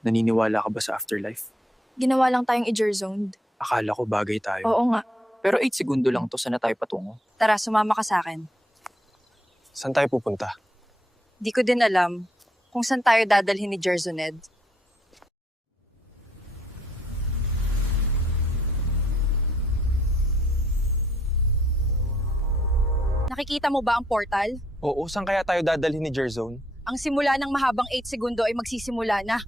Naniniwala ka ba sa afterlife? Ginawa lang tayong i-Jerzoned. Akala ko bagay tayo. Oo nga. Pero 8 segundo lang to, saan na tayo patungo? Tara, sumama ka sa akin. Saan tayo pupunta? Di ko din alam kung saan tayo dadalhin ni Jerzoned. Nakikita mo ba ang portal? Oo, saan kaya tayo dadalhin ni Jerzone? Ang simula ng mahabang 8 segundo ay magsisimula na.